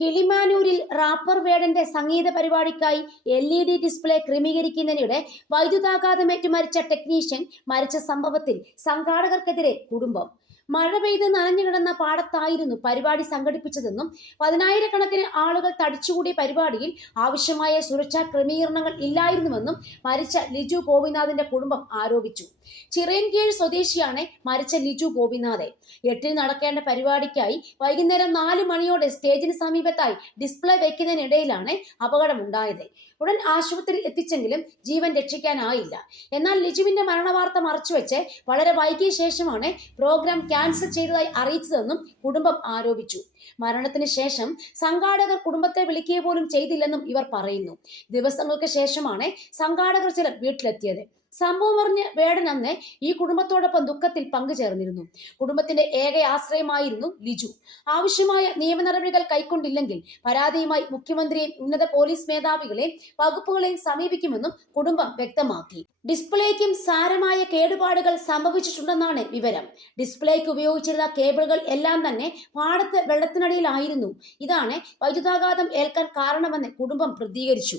കിളിമാനൂരിൽ wrapper വേടന്റെ സംഗീത പരിപാടിക്കായി എൽ ഇ ഡി ഡിസ്പ്ലേ ക്രമീകരിക്കുന്നതിനിടെ വൈദ്യുതാഘാതമേറ്റ് മരിച്ച ടെക്നീഷ്യൻ മരിച്ച സംഭവത്തിൽ സംഘാടകർക്കെതിരെ കുടുംബം മഴ പെയ്ത് നനഞ്ഞു കിടന്ന പാടത്തായിരുന്നു പരിപാടി സംഘടിപ്പിച്ചതെന്നും പതിനായിരക്കണക്കിന് ആളുകൾ തടിച്ചുകൂടിയ പരിപാടിയിൽ ആവശ്യമായ സുരക്ഷാ ക്രമീകരണങ്ങൾ ഇല്ലായിരുന്നുവെന്നും മരിച്ച ലിജു ഗോപിനാഥിന്റെ കുടുംബം ആരോപിച്ചു. ചിറയൻകീഴ് സ്വദേശിയാണ് മരിച്ച ലിജു ഗോപിനാഥെ. എട്ടിന് നടക്കേണ്ട പരിപാടിക്കായി വൈകുന്നേരം നാല് മണിയോടെ സ്റ്റേജിന് സമീപത്തായി ഡിസ്പ്ലേ വയ്ക്കുന്നതിനിടയിലാണ് അപകടമുണ്ടായത്. ഉടൻ ആശുപത്രിയിൽ എത്തിച്ചെങ്കിലും ജീവൻ രക്ഷിക്കാനായില്ല. എന്നാൽ ലിജുവിന്റെ മരണവാർത്ത മറച്ചുവെച്ച് വളരെ വൈകിയ ശേഷമാണ് പ്രോഗ്രാം ക്യാൻസൽ ചെയ്തതായി അറിയിച്ചതെന്നും കുടുംബം ആരോപിച്ചു. മരണത്തിന് ശേഷം സംഘാടകർ കുടുംബത്തെ വിളിക്കുക പോലും ചെയ്തില്ലെന്നും ഇവർ പറയുന്നു. ദിവസങ്ങൾക്ക് ശേഷമാണ് സംഘാടകർ ചിലർ വീട്ടിലെത്തിയത്. സംഭവം അറിഞ്ഞ് വേടൻ അന്ന് ഈ കുടുംബത്തോടൊപ്പം ദുഃഖത്തിൽ പങ്കുചേർന്നിരുന്നു. കുടുംബത്തിന്റെ ഏക ആശ്രയമായിരുന്നു ലിജു. ആവശ്യമായ നിയമ നടപടികൾ കൈക്കൊണ്ടില്ലെങ്കിൽ പരാതിയുമായി മുഖ്യമന്ത്രിയെയും ഉന്നത പോലീസ് മേധാവികളെയും വകുപ്പുകളെയും സമീപിക്കുമെന്നും കുടുംബം വ്യക്തമാക്കി. ഡിസ്പ്ലേക്കും സാരമായ കേടുപാടുകൾ സംഭവിച്ചിട്ടുണ്ടെന്നാണ് വിവരം. ഡിസ്പ്ലേക്ക് ഉപയോഗിച്ചിരുന്ന കേബിളുകൾ എല്ലാം തന്നെ പാടത്ത് വെള്ളത്തിനടിയിലായിരുന്നു. ഇതാണ് വൈദ്യുതാഘാതം ഏൽക്കാൻ കാരണമെന്ന് കുടുംബം പ്രതികരിച്ചു.